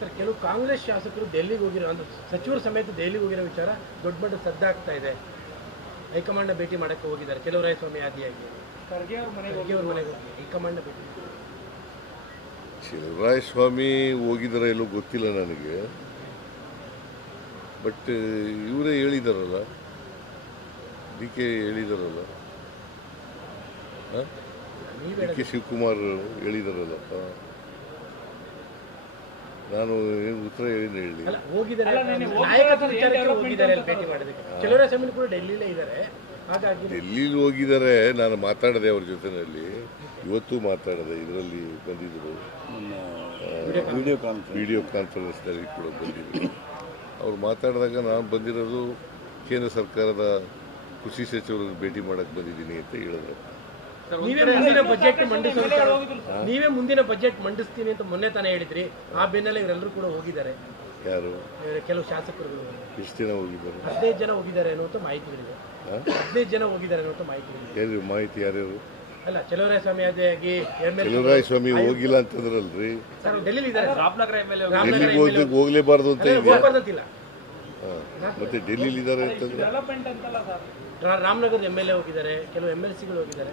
Sir ಕೆಲವು ಕಾಂಗ್ರೆಸ್ ಶಾಸಕರು ದೆಹಲಿಗೆ ಹೋಗಿರೋ ಅಂದ್ರೆ ಸಚಿವರ ಸಮೇತ ದೆಹಲಿಗೆ ಹೋಗಿರೋ ವಿಚಾರ ದೊಡ್ಡ ಮಟ್ಟ ಸದ್ದಾಗ್ತಾ ಇದೆ. ಹೈಕಮಾಂಡ್ ಭೇಟಿ ಮಾಡಕ್ಕೆ ಹೋಗಿದ್ದಾರೆ. ಕೆಲವು ರಾಯಸ್ವಾಮಿ ಆದಿಯಾಗಿ. ಖರ್ಗೆ ಅವ್ರ ಮನೆಗೆ ಖರ್ಗೆ ಅವ್ರ ಮನೆಗೆ ಹೋಗಿ. ಹೈಕಮಾಂಡ್ ಭೇಟಿ ಶಿವರಾಯ ಸ್ವಾಮಿ ಹೋಗಿದಾರ ಎಲ್ಲೋ ಗೊತ್ತಿಲ್ಲ ನನಗೆ. ಬಟ್ ಇವರೇ ಹೇಳಿದಾರಲ್ಲ. ಡಿ ಕೆ ಹೇಳಿದಾರಲ್ಲ. ಡಿ ಕೆ ಶಿವಕುಮಾರ್ ಹೇಳಿದಾರಲ್ಲಪ್ಪ ನಾನು ಏನು ಉತ್ತರ ಏನು ಹೇಳಿ ಡೆಲ್ಲಿಲೇ ಇದ್ದಾರೆ. ಹಾಗಾಗಿ ಡೆಲ್ಲಿಲಿ ಹೋಗಿದ್ದಾರೆ ನಾನು ಮಾತಾಡಿದೆ ಅವ್ರ ಜೊತೆಯಲ್ಲಿ ಇವತ್ತು ಮಾತಾಡಿದೆ ಇದರಲ್ಲಿ ಬಂದಿದ್ದರು ವಿಡಿಯೋ ಕಾನ್ಫರೆನ್ಸ್ ವಿಡಿಯೋ ಕಾನ್ಫರೆನ್ಸ್ನಲ್ಲಿ ಕೂಡ ಬಂದಿದ್ದರು ಅವ್ರು ಮಾತಾಡಿದಾಗ ನಾನು ಬಂದಿರೋದು ಕೇಂದ್ರ ಸರ್ಕಾರದ ಕೃಷಿ ಸಚಿವರನ್ನು ಭೇಟಿ ಮಾಡಕ್ಕೆ ಬಂದಿದ್ದೀನಿ ಅಂತ ಹೇಳಿದ್ರು. ನೀವೇ ಮುಂದಿನ ಬಜೆಟ್ ಮಂಡಿಸಿ ನೀವೇ ಮುಂದಿನ ಬಜೆಟ್ ಮಂಡಿಸ್ತೀನಿ ಅಂತ ಮೊನ್ನೆ ತಾನೇ ಹೇಳಿದ್ರಿ. ಆ ಬೆನ್ನಲ್ಲೇ ಇವರೆಲ್ಲರೂ ಕೂಡ ಹೋಗಿದ್ದಾರೆ. ಯಾರು? ಕೆಲವು ಶಾಸಕರುಗಳು. ಎಷ್ಟು ದಿನ ಹೋಗಿದ್ದಾರೆ. ಹದಿನೈದು ಜನ ಹೋಗಿದ್ದಾರೆ ಅನ್ನುವಂಥ ಮಾಹಿತಿ ಇದೆ. ಹದಿನೈದು ಜನ ಹೋಗಿದ್ದಾರೆ ಅನ್ನುವಂಥ ಮಾಹಿತಿ ಮಾಹಿತಿ ಯಾರ್ಯಾರು? ಅಲ್ಲ ಚಲುವರಾಯ ಸ್ವಾಮಿ ಅದೇ ಎಂ ಎಲ್ ಚಲುವರಾಯ ಸ್ವಾಮಿ ಹೋಗಿಲ್ಲ ಅಂತಂದ್ರಲ್ರಿ? ಸರ್ ಡೆಲ್ಲಿ ಇದ್ದಾರೆ. ರಾಮನಗರ ಎಂ ಎಲ್ ಡೆಲ್ಲಿಗೆ ಹೋಗ್ಲೇಬಾರ್ದು ಅಂತ ಇದೆಯಾ? ಹೋಗ್ಬಾರ್ದಂತಿಲ್ಲ. ಮತ್ತೆ ಡೆಲ್ಲಿಲಿ ಇದ್ದಾರೆ ಅಂತಂದ್ರೆ? ಡೆವಲಪ್ಮೆಂಟ್ ಅಂತಲ್ಲ ಸರ್ ರಾ- ರಾಮನಗರದ ಎಂ ಎಲ್ ಎ ಹೋಗಿದ್ದಾರೆ. ಕೆಲವು ಎಂ ಎಲ್ ಸಿಗಳು ಹೋಗಿದ್ದಾರೆ.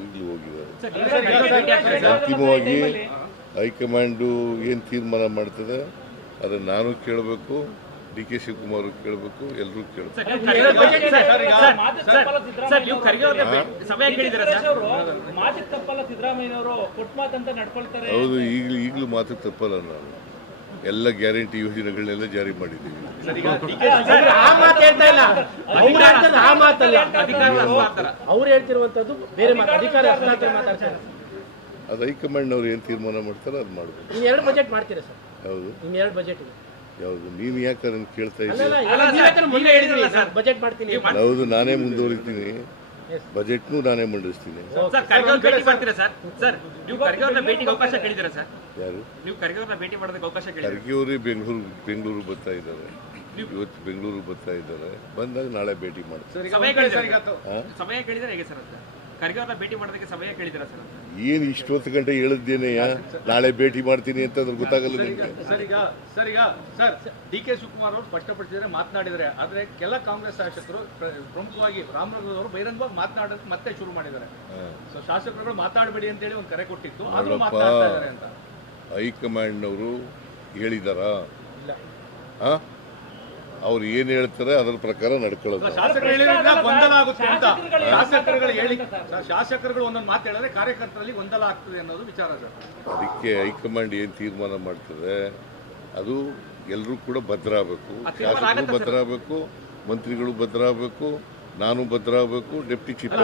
ಈಗಲೂ ಹೋಗಿದ್ದಾರೆ ಅಂತಿಮವಾಗಿ ಹೈಕಮಾಂಡು ಏನು ತೀರ್ಮಾನ ಮಾಡ್ತದೆ ಅದನ್ನು ನಾನು ಕೇಳಬೇಕು ಡಿ ಕೆ ಶಿವಕುಮಾರ್ ಕೇಳಬೇಕು ಎಲ್ಲರೂ ಕೇಳಬೇಕು. ಹೌದು ಈಗಲೂ ಈಗಲೂ ಮಾತು ತಪ್ಪಲ್ಲ ನಾನು. ಎಲ್ಲ ಗ್ಯಾರಂಟಿ ಯೋಜನೆಗಳನ್ನೆಲ್ಲ ಜಾರಿ ಮಾಡಿದ್ದೀವಿ. ಆ ಮಾತು ಹೇಳ್ತಾ ಇಲ್ಲ. ಅವ್ರು ಅದು ಏನು ತೀರ್ಮಾನ ಮಾಡ್ತಾರೋ ಅದು ಮಾಡಬೇಕು ಇನ್ನು ಎರಡು ಬಜೆಟ್ ಮಾಡ್ತೀರಾ ಸರ್? ಹೌದು. ಇನ್ನು ಎರಡು ಬಜೆಟ್ ಇದೆ. ಯಾವುದು? ನೀನು ಯಾಕೆ ಕೇಳ್ತಾ ಇದ್ದೀನಿ ಹೌದು ನಾನೇ ಮುಂದುವರಿತೀನಿ. ಬಜೆಟ್ನು ನಾನೇ ಮಂಡಿಸ್ತೀನಿ. ಸರ್ ಖರ್ಗೆ ಅವ್ರ ಭೇಟಿ ಮಾಡ್ತೀರಾ ಸರ್? ಸರ್ ನೀವು ಖರ್ಗೆ ಅವ್ರನ್ನ ಅವಕಾಶ ಕೇಳಿದ್ದೀರಾ ಸರ್? ಯಾರು? ನೀವು ಖರ್ಗೆ ಅವ್ರನ್ನ ಭೇಟಿ ಮಾಡೋದಕ್ಕೆ ಅವಕಾಶ ಕೇಳಿದ್ದೀರಾ? ಖರ್ಗೆಯವರೇ ಬೆಂಗಳೂರು ಬೆಂಗಳೂರು ಬರ್ತಾ ಇದ್ದಾರೆ. ಇವತ್ತು ಬೆಂಗಳೂರು ಬರ್ತಾ ಇದ್ದಾರೆ. ಬಂದಾಗ ನಾಳೆ ಭೇಟಿ ಮಾಡ್ತಾರೆ ಖರ್ಗೆ ಅವ್ರನ್ನ ಭೇಟಿ ಮಾಡೋದಕ್ಕೆ ಸಮಯ ಸರ್? ಏನು ಇಷ್ಟೊತ್ತು ಗಂಟೆ ಹೇಳಿದ್ದೇನೆ ನಾಳೆ ಭೇಟಿ ಮಾಡ್ತೀನಿ ಅಂತ ಅದ್ರ ಗೊತ್ತಾಗಲ್ಲ ನಿಮಗೆ. ಸರ್ ಈಗ ಸರ್ ಈಗ ಸರ್ ಡಿ ಕೆ ಶಿವಕುಮಾರ್ ಅವರು ಸ್ಪಷ್ಟಪಡಿಸಿದರೆ ಮಾತನಾಡಿದ್ರೆ ಆದ್ರೆ ಕೆಲ ಕಾಂಗ್ರೆಸ್ ಶಾಸಕರು ಪ್ರ- ಪ್ರಮುಖವಾಗಿ ರಾಮನಗರದವರು ಬಹಿರಂಗವಾಗಿ ಮಾತನಾಡೋದಕ್ಕೆ ಮತ್ತೆ ಶುರು ಮಾಡಿದ್ದಾರೆ. ಸೊ ಶಾಸಕರುಗಳು ಮಾತಾಡಬೇಡಿ ಅಂತೇಳಿ ಒಂದು ಕರೆ ಕೊಟ್ಟಿತ್ತು. ಆದರೂ ಮಾತಾಡ್ತಾ ಮಾತನಾಡ್ತಾ ಇದ್ದಾರೆ ಅಂತ. ಹೈಕಮಾಂಡ್ನವರು ಹೇಳಿದಾರಾ? ಹಾಂ ಅವ್ರು ಏನು ಹೇಳ್ತಾರೆ ಅದರ ಪ್ರಕಾರ ನಡ್ಕೊಳ್ಳೋದು ಶಾಸಕರು ಹೇಳಿದ್ರೆ ಗೊಂದಲ ಆಗುತ್ತೆ ಅಂತ. ಶಾಸಕರುಗಳು ಹೇಳಿ ಸರ್, ಶಾಸಕರುಗಳು ಒಂದೊಂದು ಮಾತು ಹೇಳಿದ್ರೆ ಕಾರ್ಯಕರ್ತರಲ್ಲಿ ಗೊಂದಲ ಆಗ್ತದೆ ಅನ್ನೋದು ವಿಚಾರ ಸರ್. ಅದಕ್ಕೆ ಹೈಕಮಾಂಡ್ ಏನು ತೀರ್ಮಾನ ಮಾಡ್ತದೆ? ಅದು ಎಲ್ಲರೂ ಕೂಡ ಭದ್ರ ಆಗಬೇಕು ಶಾಸಕರು ಭದ್ರ ಆಗಬೇಕು ಮಂತ್ರಿಗಳು ಭದ್ರ ಆಗಬೇಕು ನಾನು ಭದ್ರ ಆಗಬೇಕು ಡೆಪ್ಟಿ ಚೀಫ್